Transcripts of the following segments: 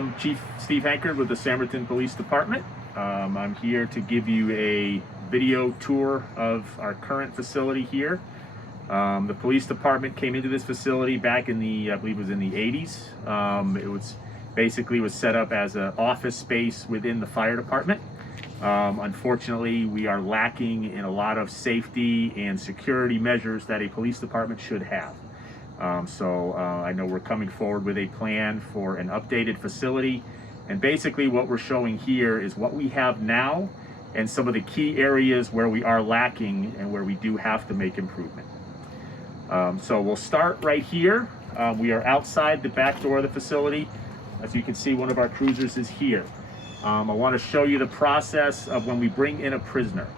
am Chief Steve Hankard with the Sanbornton Police Department. I'm here to give you a video tour of our current facility here. The police department came into this facility back in the, I believe it was in the 80s. It was basically set up as an office space within the fire department. Unfortunately, we are lacking in a lot of safety and security measures that a police department should have. I know we're coming forward with a plan for an updated facility, and basically what we're showing here is what we have now and some of the key areas where we are lacking and where we do have to make improvement. So we'll start right here. We are outside the back door of the facility. As you can see, one of our cruisers is here. I want to show you the process of when we bring in a prisoner.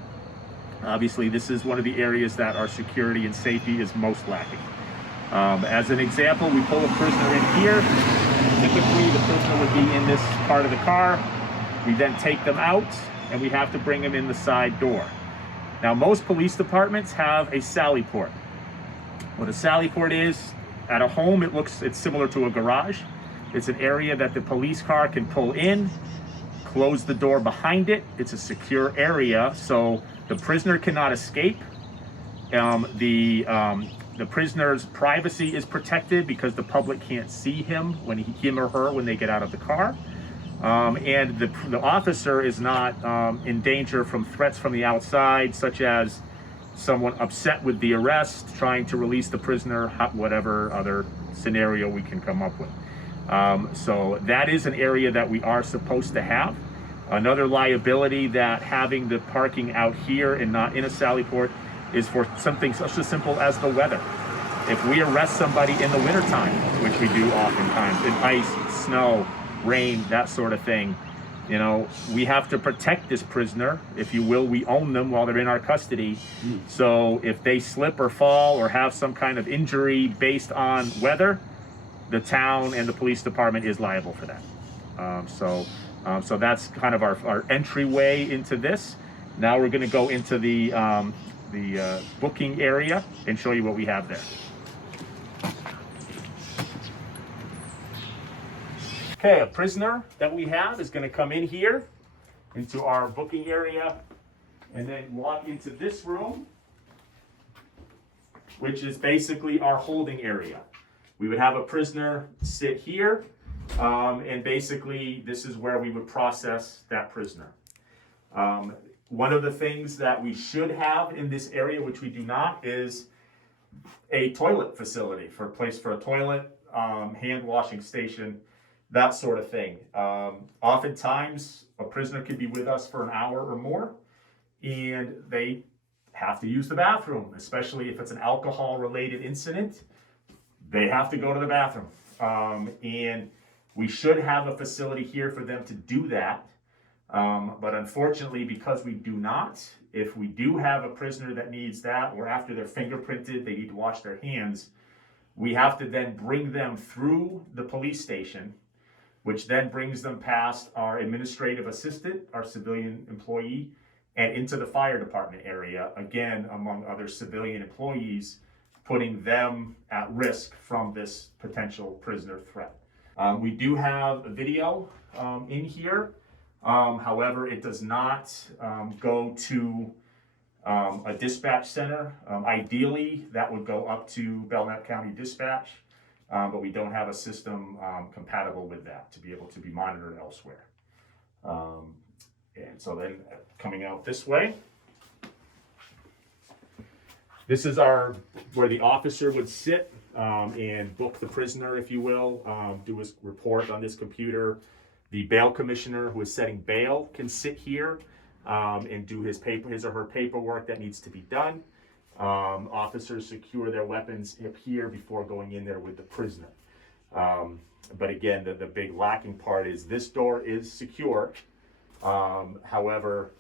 Obviously, this is one of the areas that our security and safety is most lacking. As an example, we pull a prisoner in here. Typically, the prisoner would be in this part of the car. We then take them out, and we have to bring them in the side door. Now, most police departments have a sally port. What a sally port is, at a home, it's similar to a garage. It's an area that the police car can pull in, close the door behind it. It's a secure area, so the prisoner cannot escape. The prisoner's privacy is protected because the public can't see him or her when they get out of the car. And the officer is not in danger from threats from the outside, such as someone upset with the arrest, trying to release the prisoner, whatever other scenario we can come up with. So that is an area that we are supposed to have. Another liability that having the parking out here and not in a sally port is for something such as simple as the weather. If we arrest somebody in the wintertime, which we do oftentimes, in ice, snow, rain, that sort of thing, you know, we have to protect this prisoner, if you will. We own them while they're in our custody. So if they slip or fall or have some kind of injury based on weather, the town and the police department is liable for that. So that's kind of our entryway into this. Now we're going to go into the booking area and show you what we have there. Okay, a prisoner that we have is going to come in here into our booking area and then walk into this room, which is basically our holding area. We would have a prisoner sit here, and basically this is where we would process that prisoner. One of the things that we should have in this area, which we do not, is a toilet facility, for a place for a toilet, hand washing station, that sort of thing. Oftentimes, a prisoner could be with us for an hour or more, and they have to use the bathroom, especially if it's an alcohol-related incident. They have to go to the bathroom. And we should have a facility here for them to do that. But unfortunately, because we do not, if we do have a prisoner that needs that, or after they're fingerprinted, they need to wash their hands, we have to then bring them through the police station, which then brings them past our administrative assistant, our civilian employee, and into the fire department area, again, among other civilian employees, putting them at risk from this potential prisoner threat. We do have a video in here. However, it does not go to a dispatch center. Ideally, that would go up to Belknap County Dispatch, but we don't have a system compatible with that to be able to be monitored elsewhere. And so then coming out this way, this is where the officer would sit and book the prisoner, if you will, do his report on this computer. The bail commissioner who is setting bail can sit here and do his or her paperwork that needs to be done. Officers secure their weapons up here before going in there with the prisoner. But again, the big lacking part is this door is secure. However,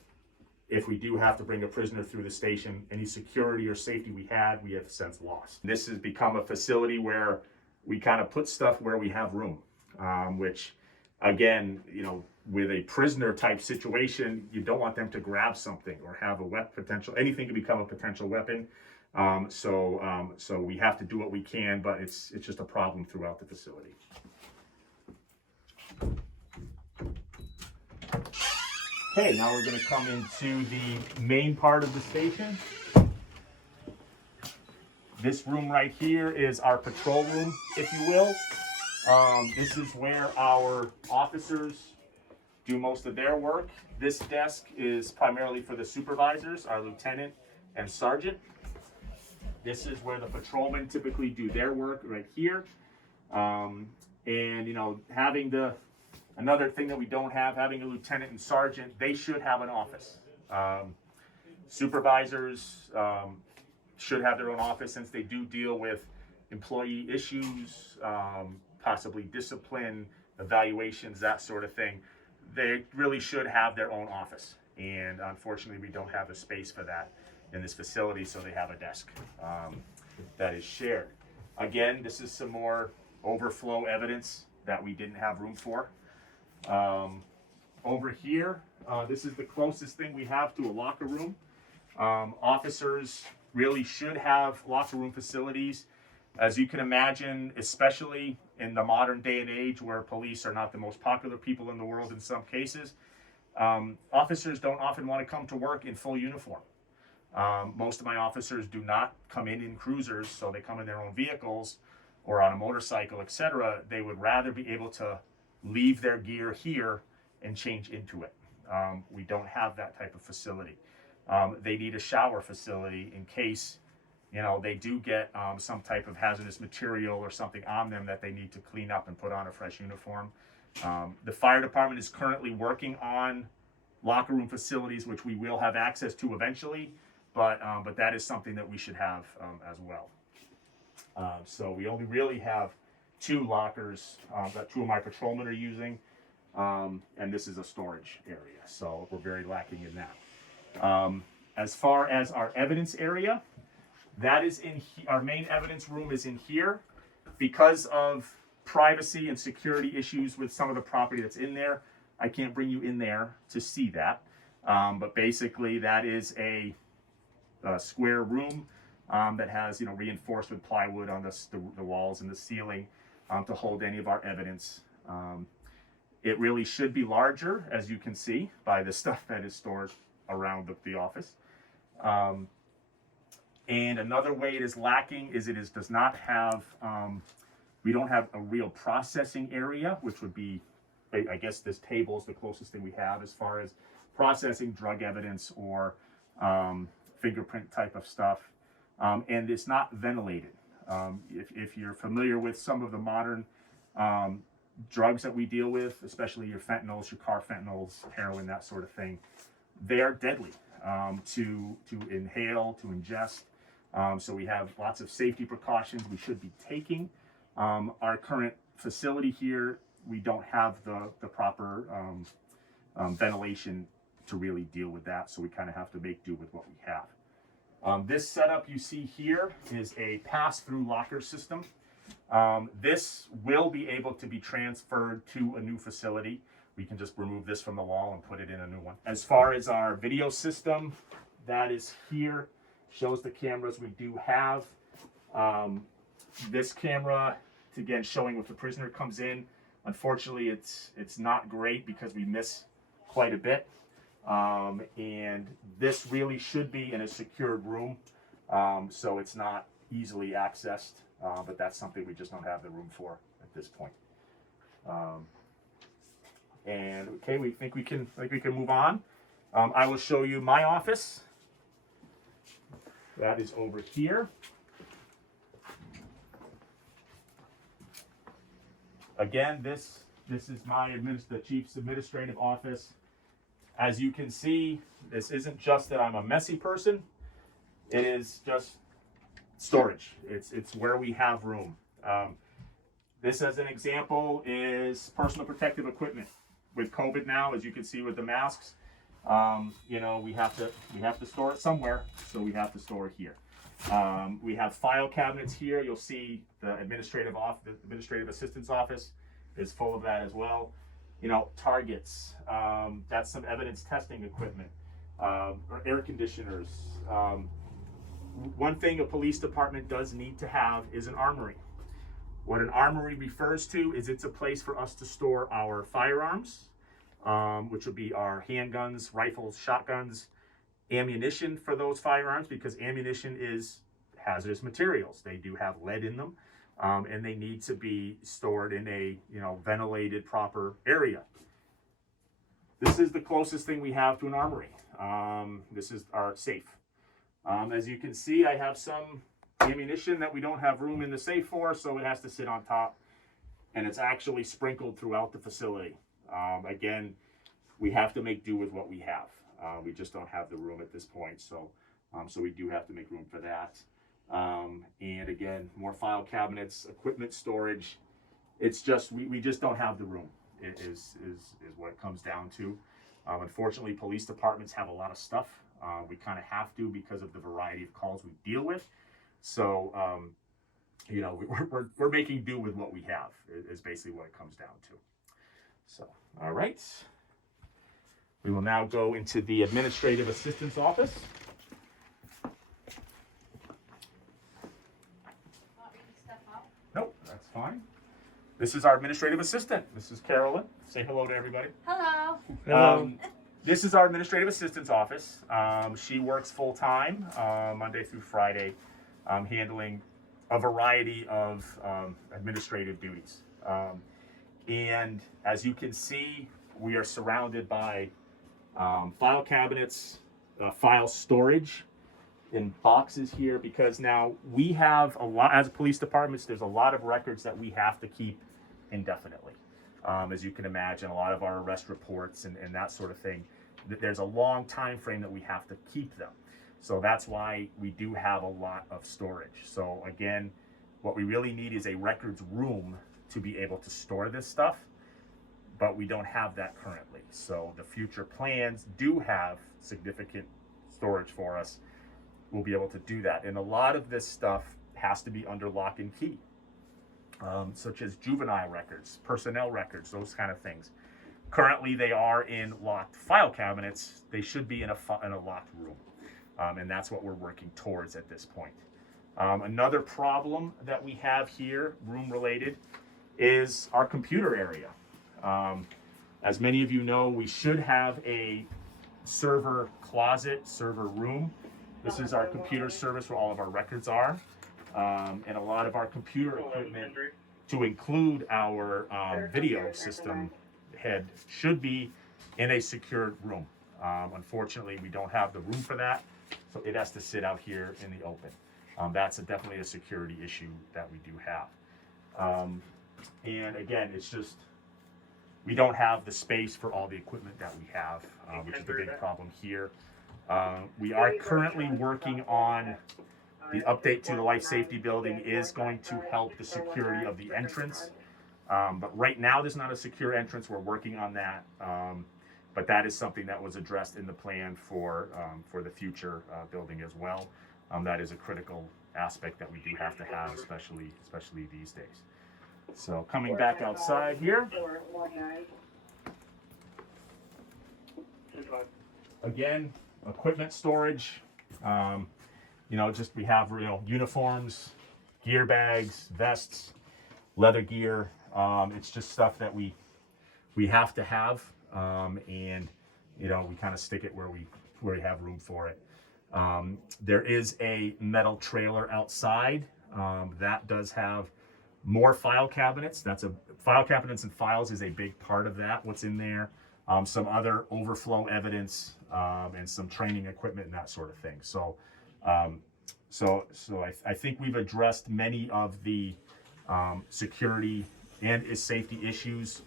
if we do have to bring a prisoner through the station, any security or safety we have since lost. This has become a facility where we kind of put stuff where we have room, which again, you know, with a prisoner type situation, you don't want them to grab something or have a potential, anything to become a potential weapon. So we have to do what we can, but it's just a problem throughout the facility. Okay, now we're going to come into the main part of the station. This room right here is our patrol room, if you will. This is where our officers do most of their work. This desk is primarily for the supervisors, our lieutenant and sergeant. This is where the patrolmen typically do their work right here. And you know, another thing that we don't have, having a lieutenant and sergeant, they should have an office. Supervisors should have their own office since they do deal with employee issues, possibly discipline, evaluations, that sort of thing. They really should have their own office. And unfortunately, we don't have the space for that in this facility, so they have a desk that is shared. Again, this is some more overflow evidence that we didn't have room for. Over here, this is the closest thing we have to a locker room. Officers really should have locker room facilities. As you can imagine, especially in the modern day and age where police are not the most popular people in the world in some cases, officers don't often want to come to work in full uniform. Most of my officers do not come in cruisers, so they come in their own vehicles or on a motorcycle, etc. They would rather be able to leave their gear here and change into it. We don't have that type of facility. They need a shower facility in case, you know, they do get some type of hazardous material or something on them that they need to clean up and put on a fresh uniform. The fire department is currently working on locker room facilities, which we will have access to eventually, but that is something that we should have as well. So we only really have 2 lockers that 2 of my patrolmen are using, and this is a storage area, so we're very lacking in that. As far as our evidence area, that is our main evidence room is in here. Because of privacy and security issues with some of the property that's in there, I can't bring you in there to see that. But basically, that is a square room that has, you know, reinforced with plywood on the walls and the ceiling to hold any of our evidence. It really should be larger, as you can see by the stuff that is stored around the office. And another way it is lacking is does not have, we don't have a real processing area, which would be, I guess this table is the closest thing we have as far as processing drug evidence or fingerprint type of stuff. And it's not ventilated. If you're familiar with some of the modern drugs that we deal with, especially your fentanyls, your carfentanyls, heroin, that sort of thing, they are deadly to inhale, to ingest. So we have lots of safety precautions we should be taking. Our current facility here, we don't have the proper ventilation to really deal with that, so we kind of have to make do with what we have. This setup you see here is a pass-through locker system. This will be able to be transferred to a new facility. We can just remove this from the wall and put it in a new one. As far as our video system, that is here. Shows the cameras we do have. This camera, again, showing if the prisoner comes in. Unfortunately, it's not great because we miss quite a bit. And this really should be in a secured room, so it's not easily accessed. But that's something we just don't have the room for at this point. And okay, we think we can move on. I will show you my office. That is over here. Again, this is the chief's administrative office. As you can see, this isn't just that I'm a messy person. It is just storage. It's where we have room. This, as an example, is personal protective equipment. With COVID now, as you can see with the masks, you know, we have to store it somewhere, so we have to store it here. We have file cabinets here. You'll see the administrative assistant's office is full of that as well. You know, targets. That's some evidence testing equipment, or air conditioners. One thing a police department does need to have is an armory. What an armory refers to is it's a place for us to store our firearms, which would be our handguns, rifles, shotguns, ammunition for those firearms, because ammunition is hazardous materials. They do have lead in them, and they need to be stored in a ventilated, proper area. This is the closest thing we have to an armory. This is our safe. As you can see, I have some ammunition that we don't have room in the safe for, so it has to sit on top, and it's actually sprinkled throughout the facility. Again, we have to make do with what we have. We just don't have the room at this point, so we do have to make room for that. And again, more file cabinets, equipment storage. It's just we just don't have the room. It is what it comes down to. Unfortunately, police departments have a lot of stuff. We kind of have to because of the variety of calls we deal with. So, we're making do with what we have is basically what it comes down to. So, all right. We will now go into the administrative assistant's office. Nope, that's fine. This is our administrative assistant. This is Carolyn. Say hello to everybody. Hello. Hello. This is our administrative assistant's office. She works full-time, Monday through Friday, handling a variety of administrative duties. And as you can see, we are surrounded by file cabinets, file storage in boxes here, because now we have a lot, as police departments, there's a lot of records that we have to keep indefinitely. As you can imagine, a lot of our arrest reports and that sort of thing, there's a long time frame that we have to keep them. So that's why we do have a lot of storage. So again, what we really need is a records room to be able to store this stuff, but we don't have that currently. So the future plans do have significant storage for us. We'll be able to do that. And a lot of this stuff has to be under lock and key, such as juvenile records, personnel records, those kind of things. Currently, they are in locked file cabinets. They should be in a locked room. And that's what we're working towards at this point. Another problem that we have here, room related, is our computer area. As many of you know, we should have a server closet, server room. This is our computer service where all of our records are. And a lot of our computer equipment, to include our video system head, should be in a secured room. Unfortunately, we don't have the room for that, so it has to sit out here in the open. That's definitely a security issue that we do have. And again, it's just, we don't have the space for all the equipment that we have, which is the big problem here. We are currently working on the update to the life safety building is going to help the security of the entrance. But right now there's not a secure entrance. We're working on that. But that is something that was addressed in the plan for the future building as well. That is a critical aspect that we do have to have, especially these days. So coming back outside here. Again, equipment storage. Just we have uniforms, gear bags, vests, leather gear. It's just stuff that we have to have, and we kind of stick it where we have room for it. There is a metal trailer outside that does have more file cabinets. File cabinets and files is a big part of that. What's in there? Some other overflow evidence and some training equipment and that sort of thing. So I think we've addressed many of the security and safety issues.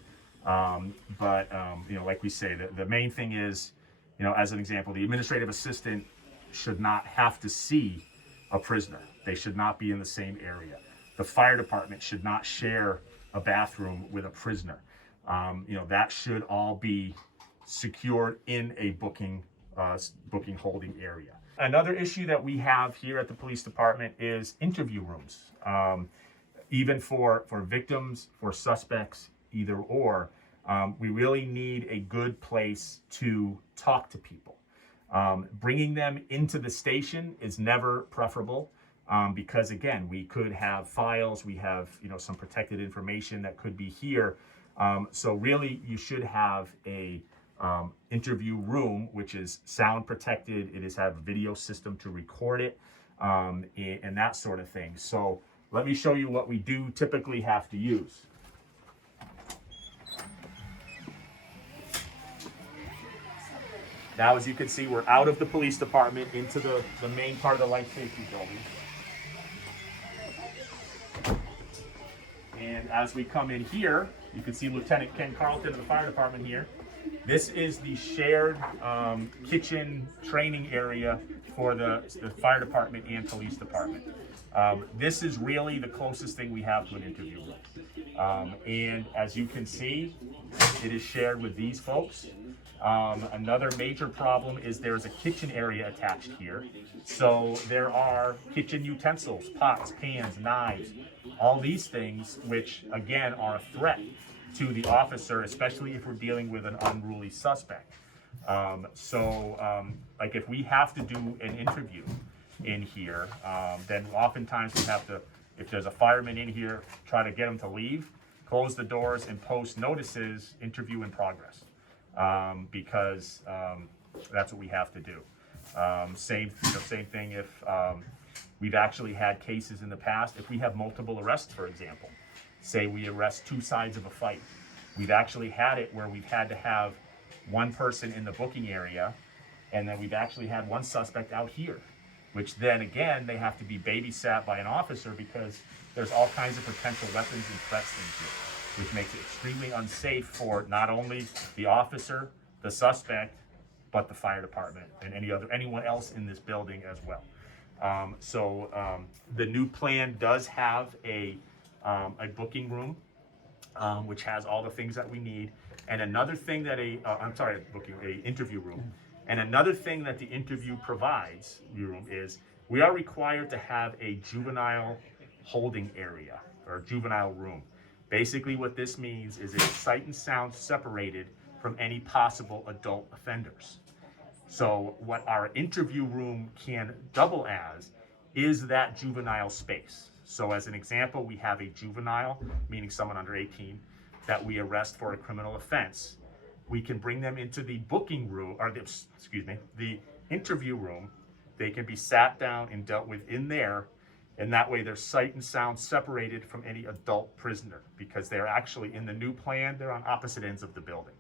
But like we say, the main thing is, as an example, the administrative assistant should not have to see a prisoner. They should not be in the same area. The fire department should not share a bathroom with a prisoner. That should all be secured in a booking holding area. Another issue that we have here at the police department is interview rooms. Even for victims, for suspects, either or, we really need a good place to talk to people. Bringing them into the station is never preferable, because again, we could have files, we have some protected information that could be here. So really, you should have a interview room, which is sound protected. It has a video system to record it, and that sort of thing. So let me show you what we do typically have to use. Now, as you can see, we're out of the police department into the main part of the life safety building. And as we come in here, you can see Lieutenant Ken Carlton of the fire department here. This is the shared kitchen training area for the fire department and police department. This is really the closest thing we have to an interview room. And as you can see, it is shared with these folks. Another major problem is there's a kitchen area attached here. So there are kitchen utensils, pots, pans, knives, all these things, which again are a threat to the officer, especially if we're dealing with an unruly suspect. Like if we have to do an interview in here, then oftentimes we have to, if there's a fireman in here, try to get him to leave, close the doors and post notices, interview in progress. Because that's what we have to do. Same thing if we've actually had cases in the past. If we have multiple arrests, for example, say we arrest two sides of a fight, we've actually had it where we've had to have one person in the booking area, and then we've actually had one suspect out here, which then again, they have to be babysat by an officer because there's all kinds of potential weapons and threats in here, which makes it extremely unsafe for not only the officer, the suspect, but the fire department and anyone else in this building as well. The new plan does have a booking room, which has all the things that we need, and another thing that interview room, and another thing that the interview provides room is we are required to have a juvenile holding area or juvenile room. Basically what this means is it's sight and sound separated from any possible adult offenders. So what our interview room can double as is that juvenile space. So as an example, we have a juvenile, meaning someone under 18, that we arrest for a criminal offense. We can bring them into the booking room, or the interview room. They can be sat down and dealt with in there, and that way they're sight and sound separated from any adult prisoner, because they're actually in the new plan, they're on opposite ends of the building.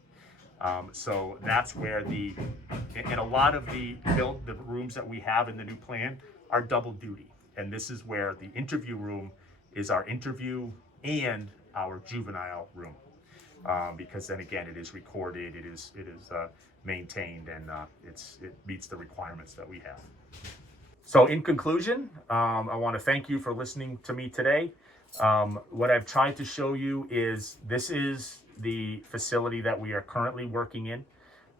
So that's where and a lot of the rooms that we have in the new plan are double duty. And this is where the interview room is our interview and our juvenile room. Because then again, it is recorded, it is maintained, and it meets the requirements that we have. So in conclusion, I want to thank you for listening to me today. What I've tried to show you is this is the facility that we are currently working in.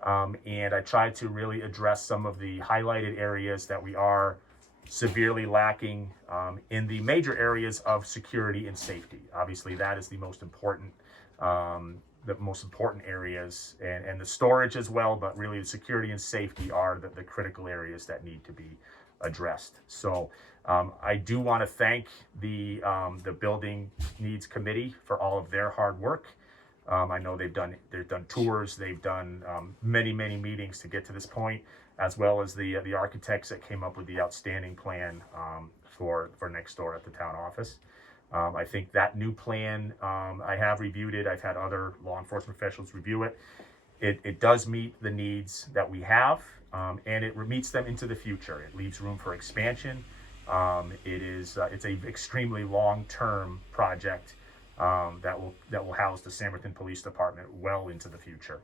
And I tried to really address some of the highlighted areas that we are severely lacking in the major areas of security and safety. Obviously, that is the most important areas, and the storage as well, but really the security and safety are the critical areas that need to be addressed. So I do want to thank the Building Needs Committee for all of their hard work. I know they've done tours, they've done many meetings to get to this point, as well as the architects that came up with the outstanding plan for next door at the town office. I think that new plan, I have reviewed it. I've had other law enforcement professionals review it. It does meet the needs that we have, and it meets them into the future. It leaves room for expansion. It's a extremely long-term project that will house the Sanbornton Police Department well into the future.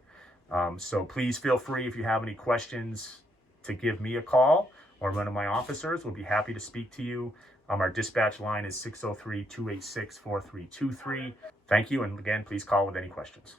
So please feel free, if you have any questions, to give me a call, or one of my officers will be happy to speak to you. Our dispatch line is 603-286-4323. Thank you, and again, please call with any questions.